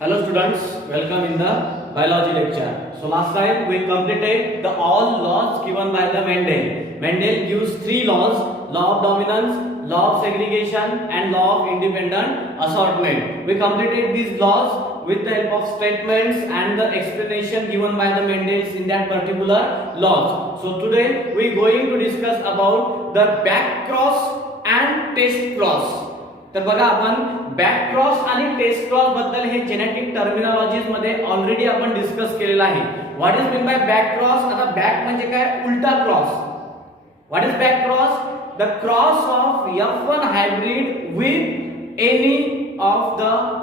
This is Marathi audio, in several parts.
Hello students, welcome in the biology lecture. So last time we completed the all laws given by the Mendel. Mendel gives three laws: law of dominance, law of segregation and law of independent assortment. We completed these laws with the help of statements and the explanation given by the Mendels in that particular laws. So today we going to discuss about the back cross and test cross. तर बघा आपण बॅक क्रॉस आणि टेस्ट क्रॉस बद्दल हे जेनेटिक टर्मिनॉलॉजीज मध्ये ऑलरेडी आपण डिस्कस केलेलं आहे. What is mean by back cross? आता बॅक म्हणजे काय? उलटा cross. What is back cross? The cross of F1 hybrid with any of the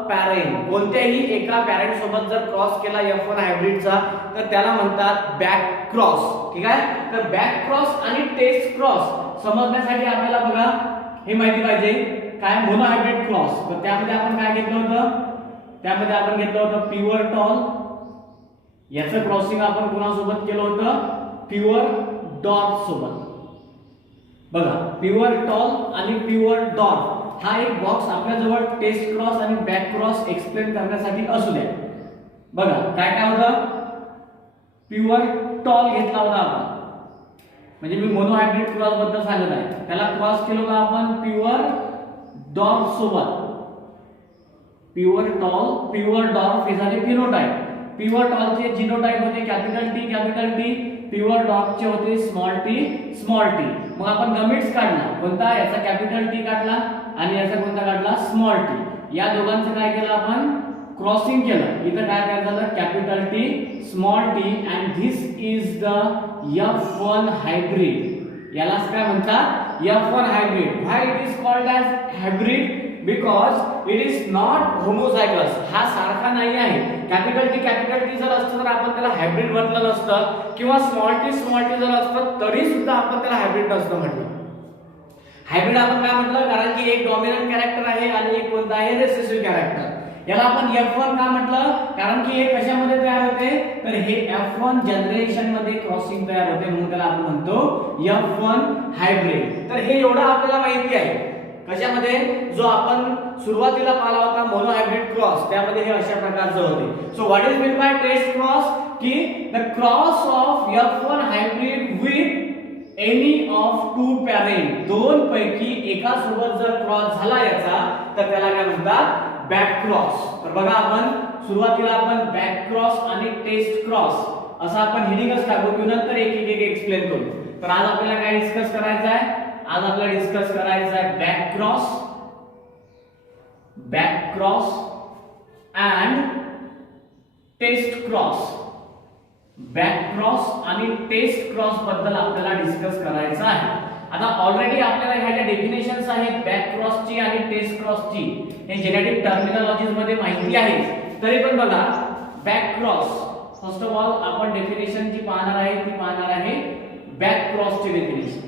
parent. कोणत्याही एका पॅरेंट सोबत जर क्रॉस केला F1 हायब्रिडचा तर त्याला म्हणतात बॅक क्रॉस. ठीक आहे. तर बॅक क्रॉस आणि टेस्ट क्रॉस समजण्यासाठी आपल्याला बघा हे माहिती पाहिजे काय मोनो हायब्रिड क्रॉस. तर त्यामध्ये आपण काय घेतलं होतं? त्यामध्ये आपण घेतलं होतं प्युअर टॉल. याचं क्रॉसिंग आपण कोणासोबत केलं होतं? प्युअर डॉर्फ सोबत. बघा प्युअर टॉल आणि प्युअर डॉर्फ हा एक बॉक्स आपल्या जवळ टेस्ट क्रॉस आणि बॅक क्रॉस एक्सप्लेन करण्यासाठी असू द्या. बघा काय काय होतं? प्युअर टॉल घेतला होता आपण, म्हणजे मी मोनो हायब्रिड क्रॉस बद्दल सांगत आहे. त्याला क्रॉस केलं होतं आपण प्युअर डॉर्फ सोबत. प्युअर टॉल प्युअर डॉर्फ हे झाले फिनोटाइप. प्युअर टॉलचे जीनोटाइप होते कॅपिटल टी. प्युअर डॉर्फचे होते स्मॉल टी. मग आपण गमिट्स काढला. कोणता? याचा कॅपिटल टी काढला आणि याचा कोणता काढला? Small T. या दोघांचं काय केलं आपण? क्रॉसिंग केलं. इथं काय काय झालं? Capital T small T and this is the F1 hybrid. यालाच काय म्हणतात? F1 hybrid. Why it is called as hybrid? Because it is not homozygous. हा सारखा नाही आहे. कॅपिटल टी जर असतं तर आपण त्याला हायब्रिड म्हटलं नसतं, किंवा स्मॉल टी जर असतं तरी सुद्धा आपण त्याला हायब्रिड नसतं म्हटलं. हायब्रिड आपण काय म्हटलं? कारण की एक डॉमिनंट कॅरेक्टर आहे आणि एक कोणता आहे? Recessive character. याला आपण F1 का म्हटलं? कारण की हे कशामध्ये तयार होते? तर हे F1 जनरेशन मध्ये क्रॉसिंग तयार होते, म्हणून त्याला आपण म्हणतो F1 हायब्रिड. तर हे एवढं आपल्याला माहिती आहे. कशामध्ये? जो आपण सुरुवातीला पाहिला होता मोनो हायब्रिड क्रॉस, त्यामध्ये हे अशा प्रकारचं होते. So what is mean by test cross? की the cross of F1 hybrid with any of two parent. दोन पैकी एका सोबत जर क्रॉस झाला याचा तर त्याला काय म्हणतात? Back cross. तर बघा आपण सुरुवातीला आपण बॅक क्रॉस आणि टेस्ट क्रॉस असं आपण हेडिंगच टाकू, की नंतर एक एक एक्सप्लेन करू. तर आज आपल्याला काय डिस्कस करायचं आहे? आज आपल्याला डिस्कस करायचं आहे back cross and test cross. Back cross आणि टेस्ट क्रॉस बद्दल आपल्याला डिस्कस करायचं आहे. आता ऑलरेडी आपल्याला ह्याच्या डेफिनेशन्स आहेत बॅक क्रॉसची आणि टेस्ट क्रॉसची, हे जेनेटिक टर्मिनॉलॉजीज मध्ये माहिती आहे. तरी पण बघा back cross first of all आपण डेफिनेशन जी पाहणार आहे ती पाहणार आहे बॅक क्रॉसची डेफिनेशन.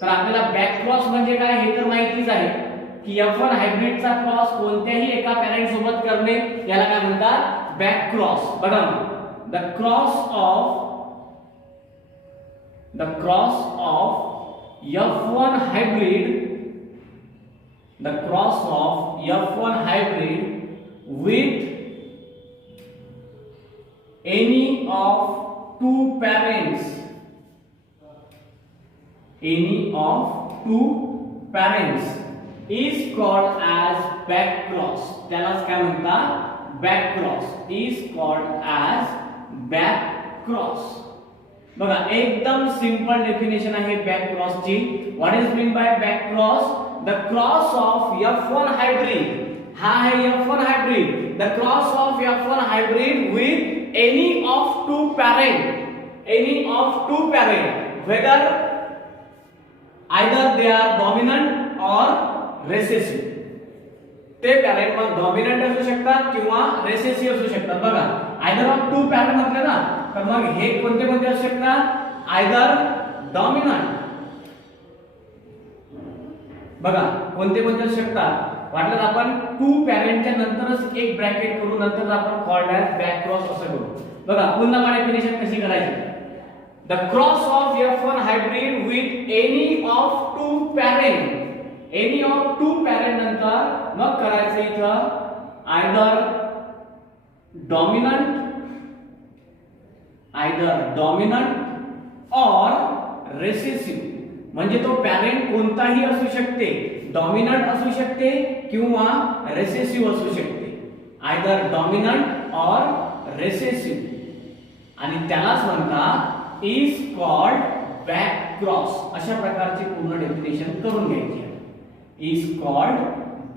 तर आपल्याला बॅक क्रॉस म्हणजे काय हे तर माहितीच आहे की F1 हायब्रिडचा क्रॉस कोणत्याही एका पॅरेंट सोबत करणे याला काय म्हणतात? Back cross. बघा the cross of F1 hybrid, the cross of F1 hybrid with any of two parents, is called as back cross. त्यालाच काय म्हणतात? back cross is called as back cross. बघा एकदम सिंपल डेफिनेशन आहे बॅक क्रॉस ची. What is mean by back cross? The cross of F1 hybrid. हा आहे F1 hybrid. The cross of F1 hybrid with any of two parent whether either they are dominant or recessive. ते पॅरेंट मग डॉमिनंट असू शकतात किंवा रेसेसिव्ह असू शकतात. बघा आयदर ऑफ टू पॅरेंट म्हटलं ना, तर मग हे कोणते कोणते असू शकतात? Either dominant. बघा कोणते कोणते असू शकतात? वाटलं तर आपण टू पॅरेंटच्या नंतरच एक ब्रॅकेट करू, नंतर आपण कॉल्ड ॲज बॅक क्रॉस असं करू. बघा पुन्हा डेफिनेशन कशी करायची? The cross of F1 hybrid with any of two parent. Any of two parent नंतर मग करायचं इथं आयदर डॉमिनंट, आयदर डॉमिनंट और रेसेसिव्ह, म्हणजे तो पॅरेंट कोणताही असू शकते, डॉमिनंट असू शकते किंवा रेसेसिव्ह असू शकते, आयदर डॉमिनंट और रेसेसिव्ह, आणि त्यालाच म्हणतात इज कॉल्ड बॅक क्रॉस. अशा प्रकारची पूर्ण डेफिनेशन करून घ्यायची आहे. Is called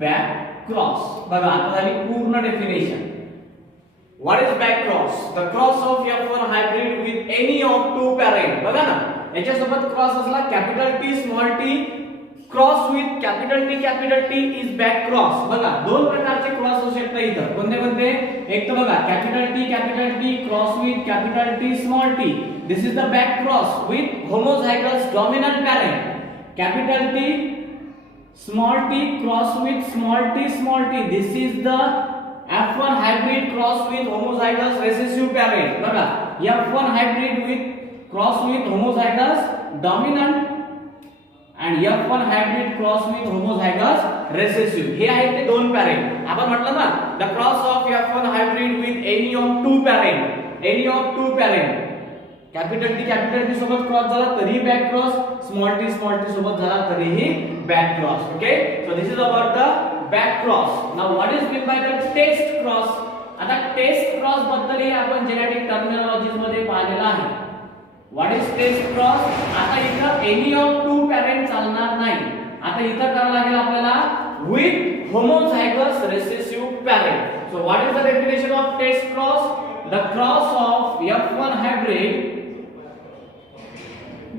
back cross. बघा आता झाली पूर्ण definition. What is back cross? The cross of F1 hybrid with any of two parent. बघा ना, याच्यासोबत क्रॉस असला capital T small T, cross with capital T is back cross. बघा दोन प्रकारचे क्रॉस असू शकतात इथं. कोणते कोणते? एक तर बघा capital T cross with capital T small T, this is the back cross with homozygous dominant parent. Capital T small t cross with small t, this is the F1 hybrid cross with homozygous recessive parent. बघा F1 hybrid with cross with homozygous dominant and F1 hybrid cross with homozygous recessive. हे आहेत ते दोन पॅरेंट. आपण म्हटलं ना, the cross of F1 hybrid with any of two parent, capital T सोबत क्रॉस झाला तरी बॅक क्रॉस, स्मॉल टी सोबत झाला तरीही back cross. Okay, so this is about the back cross. Now what is mean by the test cross? आता टेस्ट क्रॉस बद्दलही आपण जेनेटिक टर्मिनॉलॉजीज मध्ये पाहिलेलं आहे. What is test cross? आता इथं एनी ऑफ टू पॅरेंट चालणार नाही. आता इथं करावं लागेल आपल्याला with homozygous recessive parent. So what is the definition of test cross? The cross of F1 hybrid,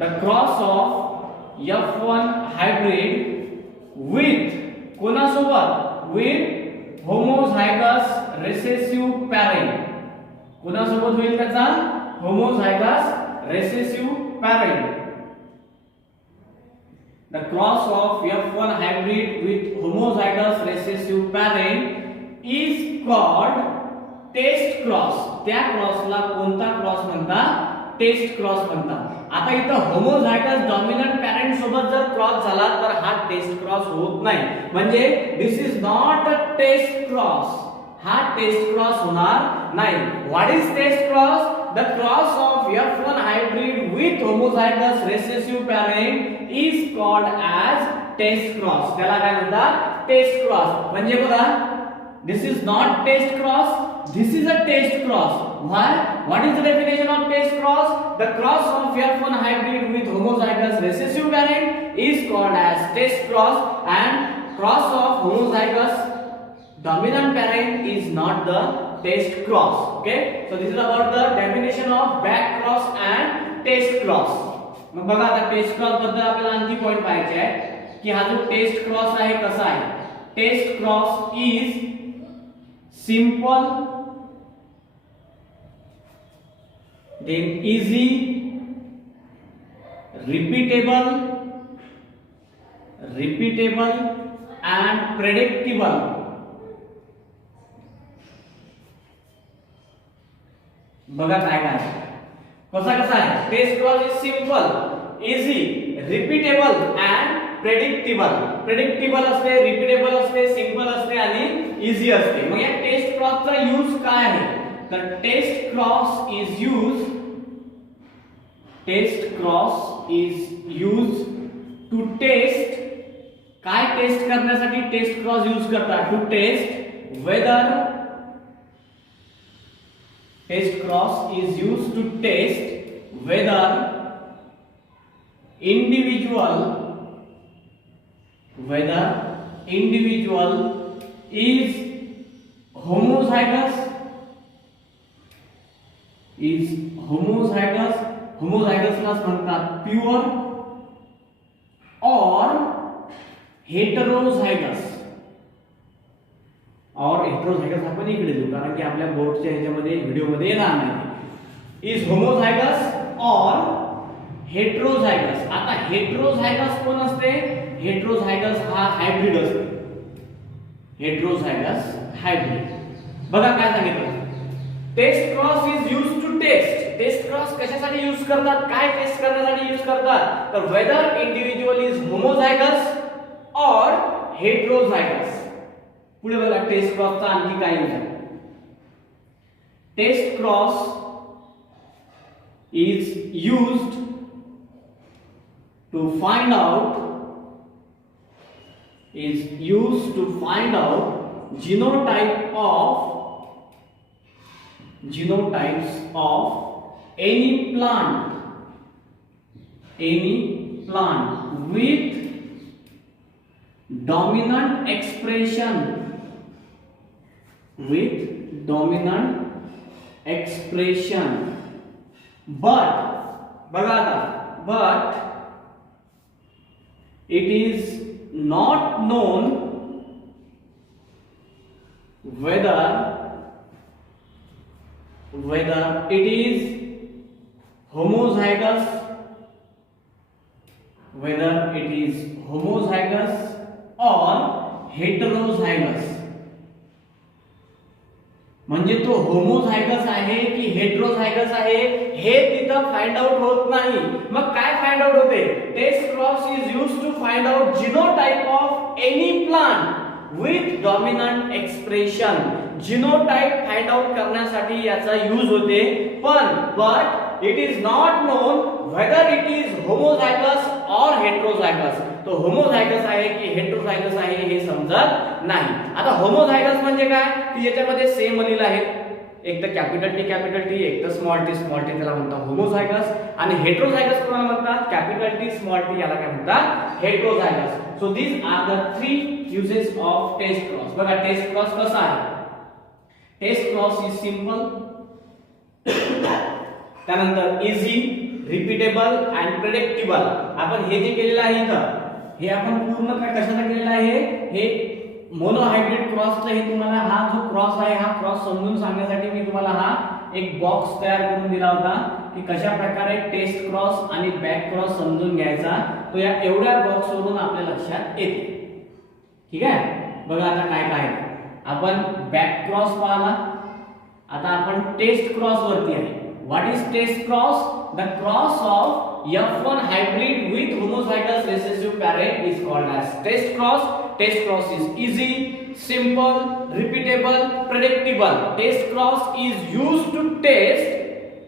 the cross of F1 hybrid with कोणासोबत? with homozygous recessive parent. कोणासोबत होईल त्याचा? homozygous recessive parent. The cross of F1 hybrid with homozygous recessive parent is called test cross. त्या क्रॉसला कोणता क्रॉस म्हणतात? टेस्ट क्रॉस म्हणतात. आता इथं होमोझायगस डॉमिनंट पॅरेंट सोबत जर क्रॉस झाला तर हा टेस्ट क्रॉस होत नाही. म्हणजे this is not a test cross. हा टेस्ट क्रॉस होणार नाही. What is test cross? The cross of F1 hybrid with homozygous recessive parent is called as test cross. त्याला काय म्हणतात? Test cross. म्हणजे बघा, this is not test cross, this is a test cross. Why? What is the definition of test cross? The cross of F1 hybrid with homozygous recessive parent is called as test cross, and cross of homozygous dominant parent is not the test cross. Okay, so this is about the definition of back cross and test cross. मग बघा आता टेस्ट क्रॉस बद्दल आपल्याला आणखी पॉइंट पाहायचे आहे की हा जो टेस्ट क्रॉस आहे कसा आहे. Test cross is simple, then easy, repeatable and predictable. बघा काय काय कसा आहे. Test cross is simple, easy, repeatable and predictable. Predictable असते, रिपीटेबल असते, सिंपल असते आणि इझी असते. मग या टेस्ट क्रॉसचा यूज काय आहे? तर test cross is use to test. काय टेस्ट करण्यासाठी टेस्ट क्रॉस यूज करतात? To test whether. Test cross is use to test whether individual is homozygous, homozygous म्हणतात प्युअर, और हेटेरोझायगस. और हेटेरोझायगस आपण इकडे देऊ कारण की आपल्या बोर्डच्या ह्याच्यामध्ये व्हिडिओ मध्ये येणार नाही. इज होमोझायगस और हेटेरोझायगस. आता हेटेरोझायगस कोण असते? हेटेरोझायगस हा हायब्रिड असते. Heterozygous hybrid. बघा काय सांगितलं. Test cross is used to test. Test cross कशासाठी यूज करतात? काय टेस्ट करण्यासाठी यूज करतात? तर वेदर इंडिव्हिज्युअल इज होमोझायगस और हेटेरोझायगस. पुढे बघा टेस्ट क्रॉसचा आणखी काय यूज आहे. test cross is used to find out genotypes of any plant with dominant expression but it is not known whether it is homozygous or heterozygous. म्हणजे तो होमोझायगस आहे की हेटेरोझायगस आहे हे तिथं फाइंड आउट होत नाही. मग काय फाइंड आउट होते? Test cross is used to find out genotype of any plant with dominant expression. Genotype find out करण्यासाठी याचा यूज होते, but it is not known whether it is homozygous और हेटेरोझायगस. तो होमोझायगस आहे की हेटेरोझायगस आहे हे समजत नाही. आता होमोझायगस म्हणजे काय की ज्याच्यामध्ये सेम अलील आहेत, एक तर कॅपिटल टी एक तर स्मॉल टी त्याला म्हणतात होमोझायगस. आणि हेटेरोझायगस कोणाला म्हणतात? कॅपिटल टी स्मॉल टी याला काय म्हणतात? Heterozygous. So these are the 3 uses of test cross. बघा टेस्ट क्रॉस कसा आहे? टेस्ट क्रॉस इज सिंपल, त्यानंतर इझी, रिपीटेबल अँड प्रेडिक्टेबल. आपण हे जे केलेलं आहे इथं हे आपण पूर्ण काय कशाला केलेलं आहे? हे मोनोहायब्रिड क्रॉसचं हे तुम्हाला हा जो क्रॉस आहे हा क्रॉस समजून सांगण्यासाठी मी तुम्हाला हा एक बॉक्स तयार करून दिला होता की कशा प्रकारे टेस्ट क्रॉस आणि बॅक क्रॉस समजून घ्यायचा. तो या एवढ्या बॉक्स वरून आपल्या लक्षात येते. ठीक आहे. बघा आता काय काय आपण बॅक क्रॉस पाहिला, आता आपण टेस्ट क्रॉस वरती आहे. What is test cross? The cross of F1 hybrid with homozygous recessive parent is called as test cross. Test cross is easy, simple, repeatable, predictable. Test cross is used to test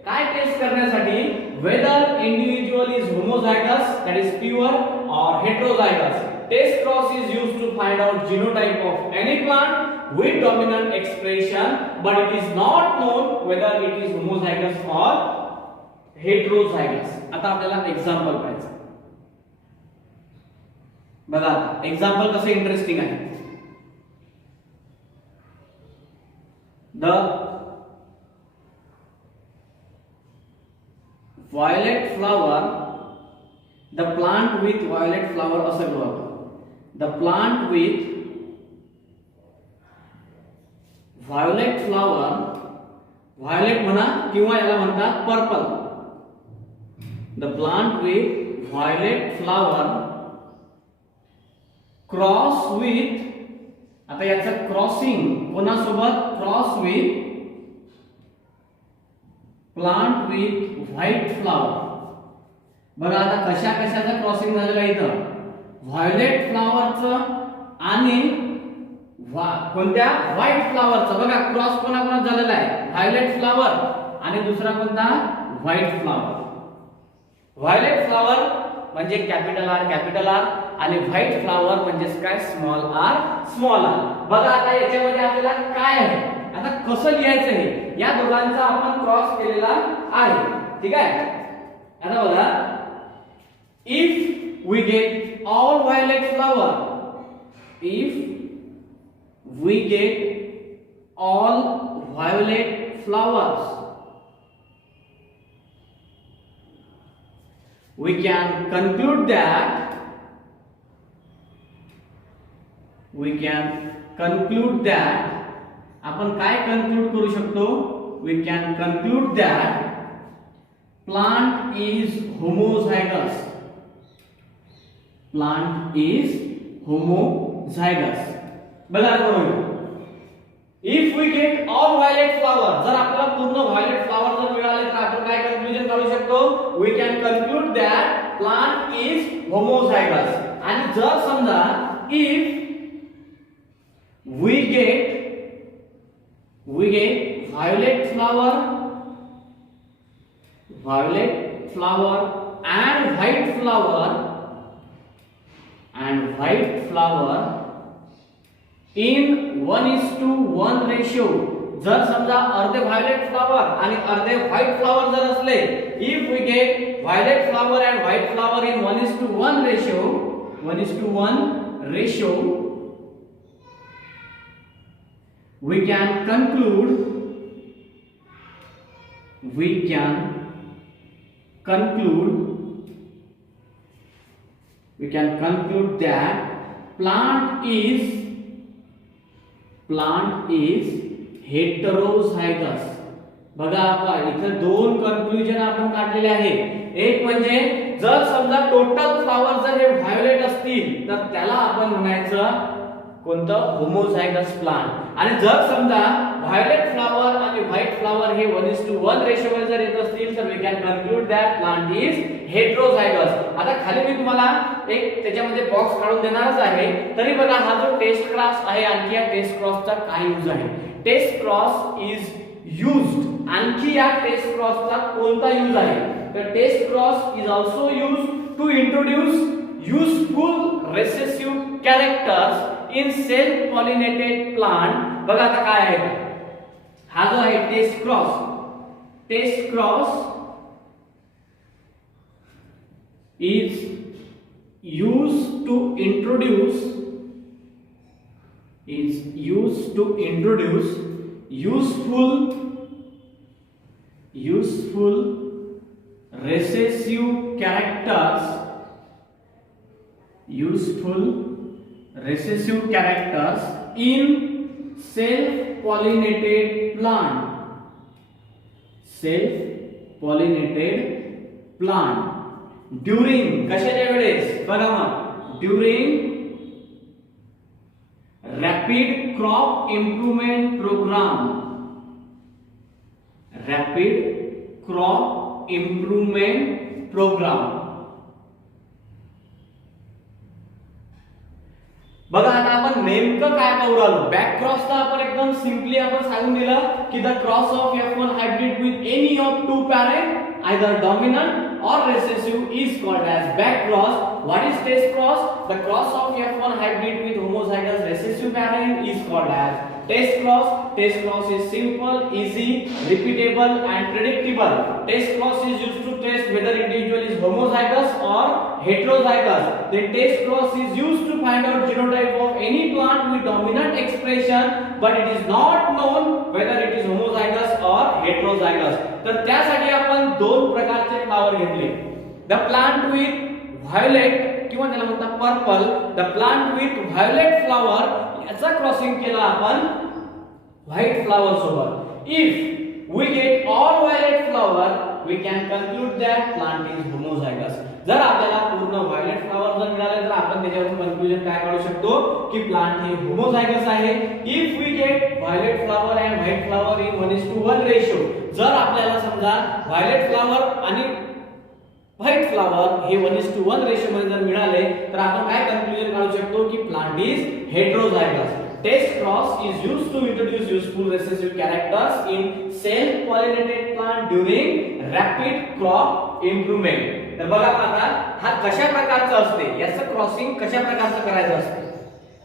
काय टेस्ट करण्यासाठी whether individual is homozygous, that is pure, or heterozygous. Test cross is used to find out genotype of any plant with dominant expression, but it is not known whether it is homozygous or heterozygous. आता आपल्याला एक्झाम्पल पाहायचं. बघा एक्झाम्पल कसं इंटरेस्टिंग आहे. The violet flower, the plant with violet flower असं ग्रो होतं. The plant with violet flower, violet म्हणा किंवा याला म्हणतात purple. The plant with violet flower cross with, आता याचं क्रॉसिंग कोणासोबत? Cross with plant with white flower. बघा आता कशा कशाचं क्रॉसिंग झालेलं आहे इथं? व्हायोलेट फ्लावरचं आणि कोणत्या? व्हाईट फ्लावरचं. बघा क्रॉस कोणाकोणात झालेला आहे? व्हायोलेट फ्लावर आणि दुसरा कोणता? White flower. व्हायोलेट फ्लावर म्हणजे कॅपिटल आर आणि व्हाईट फ्लावर म्हणजे काय? Small R. बघा आता याच्यामध्ये आपल्याला काय आहे, आता कसं लिहायचं हे या दोघांचा आपण क्रॉस केलेला आहे. ठीक आहे. आता बघा, if we get all violet flower, if we get all violet flowers, we can conclude that आपण काय कन्क्लूड करू शकतो? we can conclude that plant is homozygous. बघा बरोबर. If we get all violet flower, जर आपल्याला पूर्ण violet flower जर मिळाले तर आपण काय कन्क्लुजन काढू शकतो? We can conclude that plant is homozygous. आणि जर समजा if we get violet flower and white flower in 1:1 ratio. जर समजा अर्धे व्हायलेट फ्लावर आणि अर्धे व्हाईट फ्लावर जर असले, if we get violet flower and white flower in 1:1 ratio, we can conclude that plant is heterozygous. बघा आपण इथे दोन कन्क्लुजन आपण काढलेले आहे. एक म्हणजे जर समजा टोटल फ्लावर जर हे व्हायोलेट असतील तर त्याला आपण म्हणायचं कोणतं, होमोझायगस प्लांट. आणि जर समजा व्हायोलेट फ्लावर आणि व्हाईट फ्लावर हे 1:1 रेशो मध्ये जर येत असतील तर we can conclude that plant is heterozygous. आता खाली मी तुम्हाला एक त्याच्यामध्ये बॉक्स काढून देणारच आहे. तरी बघा हा जो टेस्ट क्रॉस आहे, आणखी या टेस्ट क्रॉसचा काय यूज आहे. Test cross is used. आणखी या टेस्ट क्रॉसचा कोणता यूज आहे तर test cross is also used to introduce useful recessive characters in self pollinated plant. बघा आता काय आहे, हा जो आहे test cross is used to introduce useful recessive characters in self pollinated plant during कशाच्या वेळेस, बघा मग during rapid crop improvement program. बघा आता आपण नेमकं काय पाहू आलो. बॅक क्रॉसला आपण एकदम सिंपली आपण सांगून दिलं की the cross of F1 hybrid with any of two parent either dominant or recessive is called as back cross. What is test cross? The cross of F1 hybrid with homozygous recessive parent is called as test cross. Test cross is simple, easy, repeatable and predictable. Test cross is used to test whether individual is homozygous or heterozygous. The test cross is used to find out genotype of any plant with dominant expression, but it is not known whether it is homozygous or heterozygous. तर त्यासाठी आपण दोन प्रकारचे फ्लावर घेतले. द प्लांट विथ व्हायोलेट किंवा त्याला म्हणतात purple, the plant with violet flower याचा क्रॉसिंग केला आपण व्हाईट फ्लावर सोबत. If we get all violet flower we can conclude that plant is homozygous. जर आपल्याला पूर्ण व्हायोलेट फ्लावर जर मिळाले तर आपण त्याच्यावरून कन्क्लुजन काय काढू शकतो की प्लांट हे होमोझायगस आहे. If we get violet flower and white flower in 1:1 ratio, जर आपल्याला समजा व्हायोलेट फ्लावर आणि व्हाईट फ्लावर हे 1:1 रेशो मध्ये जर मिळाले तर आपण काय कन्क्लुजन काढू शकतो की plant is heterozygous. Test cross is used to introduce useful recessive characters in self-pollinated plant during rapid crop improvement. तर बघा आता हा कशा प्रकारचा असते, याचं क्रॉसिंग कशा प्रकारचं करायचं असते.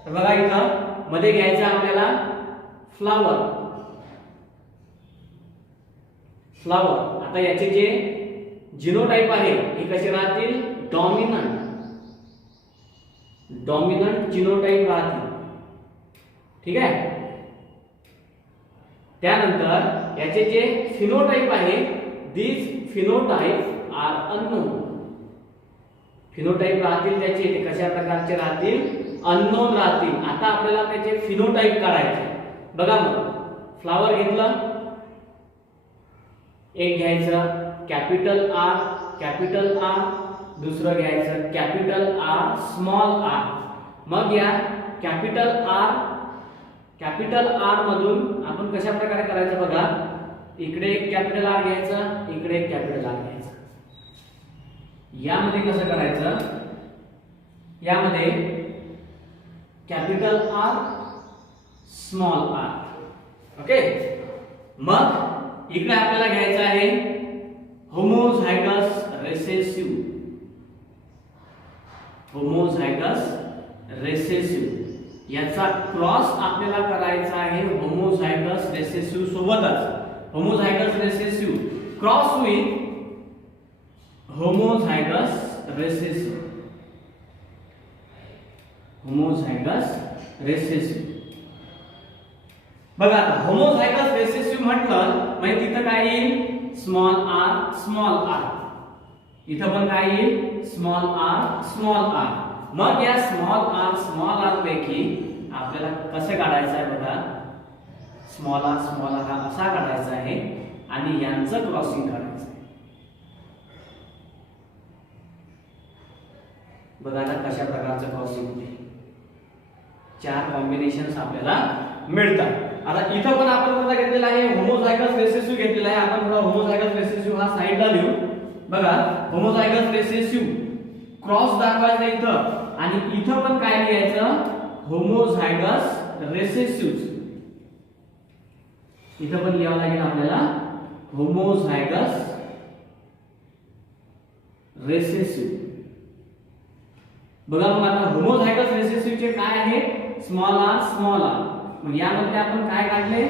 तर बघा इथं मध्ये घ्यायचं आपल्याला फ्लावर. आता याचे जे जिनोटाइप आहे हे कसे राहतील, डॉमिनंट जिनोटाइप राहतील. ठीक आहे. त्यानंतर याचे जे फिनोटाइप आहे, दिस फिनोटाइप आर अननोन. फिनोटाइप राहतील त्याचे, ते कशा प्रकारचे राहतील, अननोन राहतील. आता आपल्याला त्याचे फिनोटाइप काढायचे. बघा मग फ्लावर घेतलं, एक घ्यायचं कॅपिटल आर, दुसरं घ्यायचं कॅपिटल आर स्मॉल आर. मग या कॅपिटल आर मधून आपण कशा प्रकारे करायचं बघा, इकडे एक कॅपिटल आर घ्यायचा, इकडे एक कॅपिटल आर घ्यायचा. यामध्ये कसं करायचं, यामध्ये capital R small R. Okay. मग इकडे आपल्याला घ्यायचं आहे होमोझायगस रिसेसिव्ह. होमोझायगस रिसेसिव्ह याचा क्रॉस आपल्याला करायचा आहे होमोझायगस रिसेसिव्ह सोबतच. Homozygous recessive cross with homozygous recessive. Homozygous recessive बघा आता होमोझायगस रिसेसिव्ह म्हटलं म्हणजे तिथं काय येईल स्मॉल आर स्मॉल आर. इथं पण काय येईल स्मॉल आर स्मॉल आर. मग या स्मॉल आर पैकी आपल्याला कसं काढायचं आहे बघा. स्मॉल आर हा असा काढायचा आहे आणि यांचं क्रॉसिंग काढायचं आहे. बघा आता कशा प्रकारचं क्रॉसिंग होते. 4 कॉम्बिनेशन्स आपल्याला मिळतात. आता इथं पण आपण कोणता घेतलेला आहे होमोझायगस रिसेसिव्ह घेतलेला आहे. आपण थोडा होमोझायगस रिसेसिव्ह हा साइडला लिहू. बघा होमोझायगस रिसेसिव्ह क्रॉस दाखवायचा इथं आणि इथं पण काय लिहायचं होमोझायगस रिसेसिव्ह. इथं पण लिहावं लागेल आपल्याला होमोझायगस रिसेसिव्ह. बघा मग आता होमोझायगस रिसेसिव्ह चे काय आहे स्मॉल आर स्मॉल आर. मग यामध्ये आपण काय काढले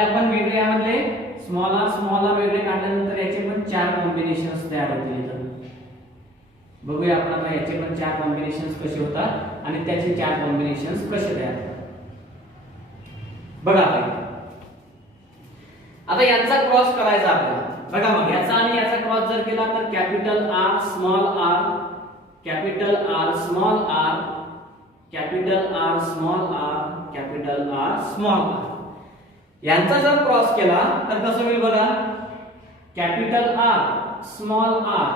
आपण वेगळे यामध्ये स्मॉल आर वेगळे काढल्यानंतर याचे पण 4 कॉम्बिनेशन्स तयार होतील. इथं बघूया आपण आता याचे पण 4 कॉम्बिनेशन्स कसे होतात आणि त्याचे 4 कॉम्बिनेशन्स कसे तयार होतात. बघा आता यांचा क्रॉस करायचा आपल्याला. बघा मग याचा आणि याचा क्रॉस जर केला तर capital R small R, capital R small R, capital R small R, capital R small R. यांचा जर क्रॉस केला तर कसं होईल बघा. Capital R small R,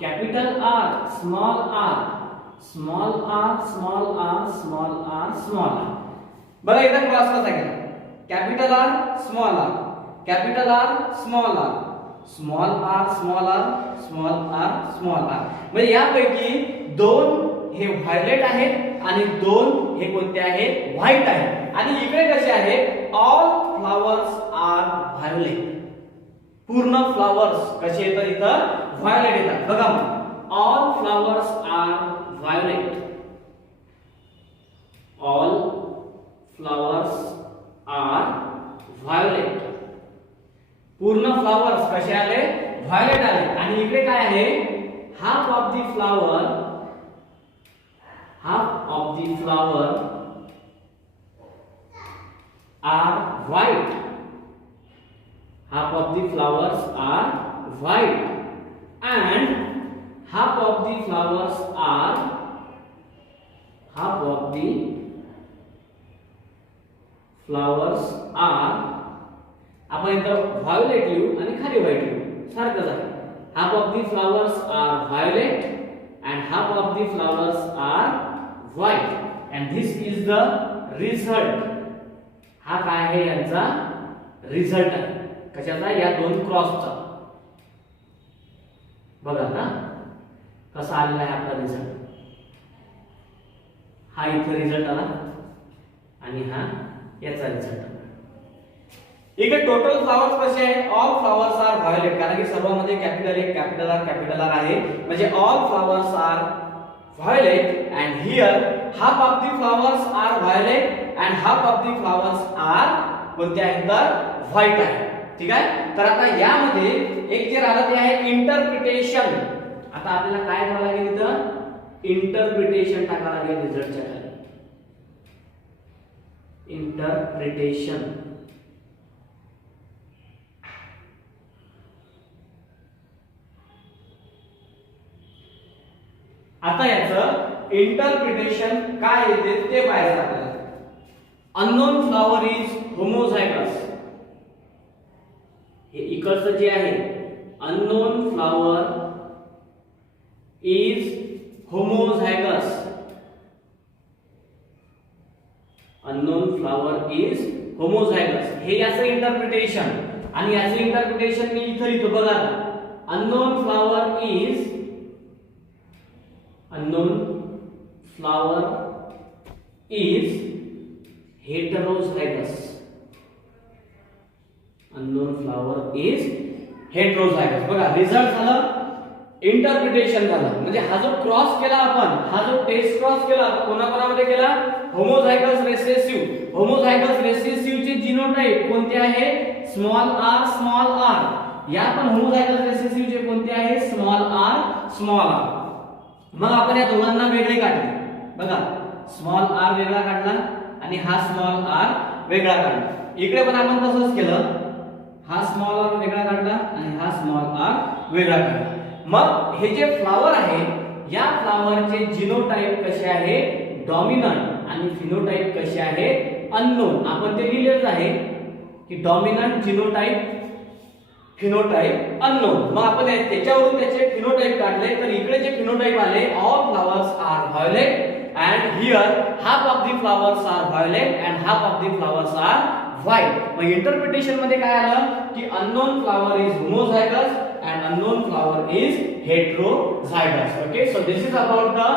capital R small R, small R small R small R small R. बघा इथं क्रॉस कसा केला capital R small R, capital R small R, small R small R small R small R. म्हणजे यापैकी 2 हे व्हायलेट आहेत आणि 2 हे कोणते आहेत व्हाईट आहेत. आणि इकडे कसे आहे ऑल फ्लावर्स आर व्हायोलेट. पूर्ण फ्लावर्स कसे येतात इथं व्हायोलेट येतात. बघा मग all flowers are violet, all flowers are violet. पूर्ण फ्लावर्स कसे आले व्हायोलेट आले. आणि इकडे काय आहे half of the flower, half of the flower are white, half of the flowers are white and half of the flowers are, half of the flowers are, आपण इथं व्हायोलेट लिहू आणि खाली व्हाईट लिहू सारखंच आहे. half of the flowers are violet and half of the flowers are white and this is the result. हा काय आहे यांचा रिझल्ट आहे कशाचा या 2 क्रॉसचा. बघा ना कसा आलेला आहे आपला रिझल्ट. हा इथे रिझल्ट आला आणि हा याचा रिझल्ट आला. इकडे टोटल फ्लावर्स कसे आहेत ऑल फ्लावर्स आर व्हायोलेट कारण की सर्वांमध्ये कॅपिटल आर आहे म्हणजे all flowers are violet and here half of the flowers are violet and half of the flowers are कोणते आहेत तर व्हाईट आहे. ठीक आहे. तर आता यामध्ये एक जे राहिलं ते आहे इंटरप्रिटेशन. आता आपल्याला काय करावं लागेल इथं इंटरप्रिटेशन टाकावं लागेल रिझल्टच्या खाली. इंटरप्रिटेशन आता याचं इंटरप्रिटेशन काय येते ते पाहायचं आपल्याला. Unknown flower is homozygous. हे इकडचं जे आहे unknown flower is homozygous. Unknown flower is homozygous हे याचं इंटरप्रिटेशन. आणि याचं इंटरप्रिटेशन मी इथं लिहितो बघा. Unknown flower is, unknown flower is heterozygous. Unknown flower is heterozygous. बघा रिझल्ट झालं, इंटरप्रिटेशन झालं. म्हणजे हा जो क्रॉस केला आपण, हा जो टेस्ट क्रॉस केला कोणाकोणामध्ये केला, होमोझायगस रिसेसिव्ह. होमोझायगस रिसेसिव्ह चे जीनोटाइप कोणते आहे, स्मॉल आर स्मॉल आर. या पण होमोझायगस रिसेसिव्ह चे कोणते आहे, स्मॉल आर स्मॉल आर. मग आपण या दोघांना वेगळे काढले. बघा स्मॉल आर वेगळा काढला आणि हा स्मॉल आर वेगळा काढला. इकडे पण आपण तसंच केलं, हा स्मॉल आर वेगळा काढला आणि हा स्मॉल आर वेगळा काढला. मग हे जे फ्लावर आहे, या फ्लावरचे जीनोटाइप कसे आहे, डॉमिनंट, आणि फिनोटाइप कसे आहे, अननोन. आपण ते लिहिलेच आहे की डॉमिनंट, जीनोटाइप, फिनोटाइप, अननोन. मग आपण त्याच्यावरून त्याचे फिनोटाइप काढले, तर इकडे जे फिनोटाइप आले, all flowers are violet and here half of the flowers are violet and half of the flowers are white. मग इंटरप्रिटेशन मध्ये काय आलं की unknown flower is homozygous and unknown flower is heterozygous. Okay, so this is about the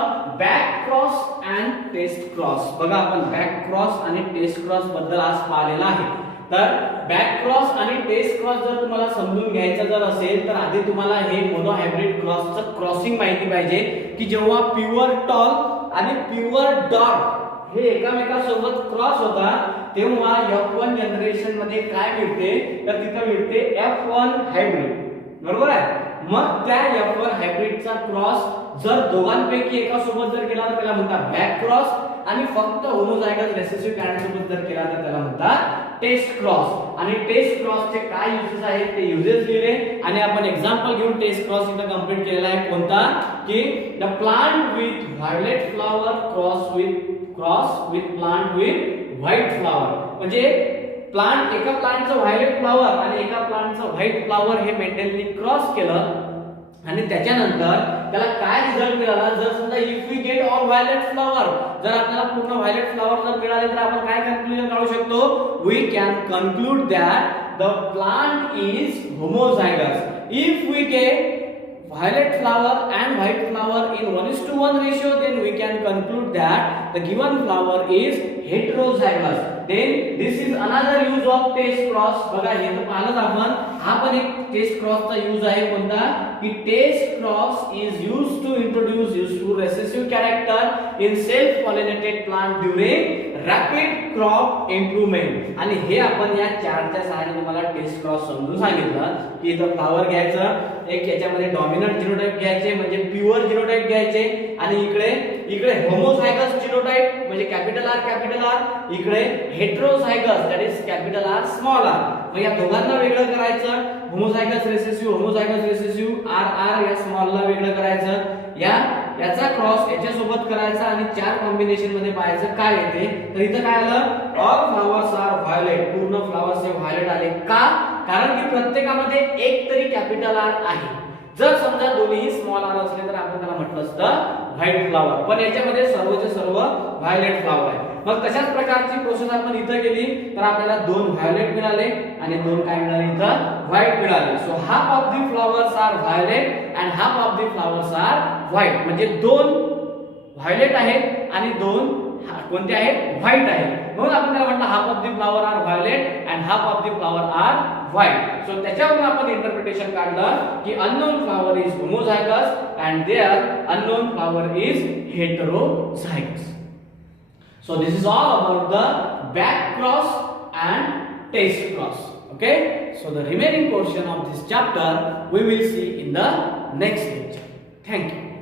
back cross and test cross. बघा आपण back cross आणि test cross बद्दल आज पाहिलेला आहे. तर बॅक क्रॉस आणि टेस्ट क्रॉस जर तुम्हाला समजून घ्यायचं जर असेल, तर आधी तुम्हाला हे मोनो हायब्रिड क्रॉसचं क्रॉसिंग माहिती पाहिजे की जेव्हा प्युअर टॉल आणि प्युअर डॉट हे एकामेकांसोबत क्रॉस होतात, तेव्हा F1 जनरेशन मध्ये काय मिळते, तर तिथे मिळते F1 हायब्रिड. बरोबर आहे. मग त्या F1 हायब्रिडचा क्रॉस जर दोघांपैकी एका सोबत जर केला तर त्याला म्हणतात बॅक क्रॉस, आणि फक्त होमोझायगस रिसेसिव्ह पॅरेंट सोबत जर केला तर त्याला म्हणतात टेस्ट क्रॉस. आणि टेस्ट क्रॉसचे काय युजेस आहेत ते युजेस लिहिले, आणि आपण एक्झाम्पल घेऊन टेस्ट क्रॉस इथं कंप्लीट केलेला आहे. कोणता, की the plant with violet flower cross with plant with white flower. म्हणजे प्लांट, एका प्लांटचं व्हायोलेट फ्लावर आणि एका प्लांटचं व्हाईट फ्लावर हे मेंडेलनी क्रॉस केलं, आणि त्याच्यानंतर त्याला काय रिझल्ट मिळाला, जर समजा if we get all violet flower, जर आपल्याला पूर्ण व्हायोलेट फ्लावर जर मिळाले तर आपण काय कन्क्लुजन काढू शकतो, we can conclude that the plant is homozygous. If we get violet flower and white flower in 1:1 ratio, then we can conclude that the given flower is heterozygous. Then this is another use of test cross. बघा हे तर पाहिलंच आपण, हा पण एक टेस्ट क्रॉसचा यूज आहे. कोणता, की test cross is used to introduce useful recessive character in self pollinated plant during rapid crop improvement. आणि हे आपण या चार्टच्या सहाय्याने तुम्हाला टेस्ट क्रॉस समजून सांगितलं की इथं फ्लावर घ्यायचं, एक याच्यामध्ये डॉमिनंट जीनोटाइप घ्यायचे म्हणजे प्युअर जीनोटाइप घ्यायचे, आणि इकडे होमोझायगस जीनोटाइप म्हणजे कॅपिटल आर, इकडे heterozygous that is capital R small R. मग या दोघांना वेगळं करायचं, होमोझायगस रिसेसिव्ह आर या स्मॉलला वेगळं करायचं, याचा क्रॉस याच्या सोबत करायचा, आणि चार कॉम्बिनेशन मध्ये पाहायचं काय येते. तर इथं काय आलं, ऑल फ्लावर्स आर व्हायोलेट, पूर्ण फ्लावर्स हे व्हायोलेट आले. का, कारण की प्रत्येकामध्ये एक तरी कॅपिटल आर आहे. जर समजा दोन्ही स्मॉल आर असले तर आपण त्याला म्हटलं असतं व्हाईट फ्लावर, पण याच्यामध्ये सर्वचे सर्व व्हायोलेट फ्लावर आहे. मग तशाच प्रकारची प्रोसेस आपण इथं केली तर आपल्याला दोन व्हायोलेट मिळाले आणि दोन काय मिळाले, इथं व्हाईट मिळाले. So half of the flowers are violet and half of the flowers are white. म्हणजे दोन व्हायोलेट आहेत आणि दोन कोणते आहेत, व्हाईट आहेत. म्हणून आपण त्याला म्हटलं half of the flower are violet and half of the flower are white. So त्याच्यावरून आपण इंटरप्रिटेशन काढलं की unknown flower is homozygous and there unknown flower is heterozygous. So this is all about the back cross and test cross. Okay, so the remaining portion of this chapter we will see in the next lecture. Thank you.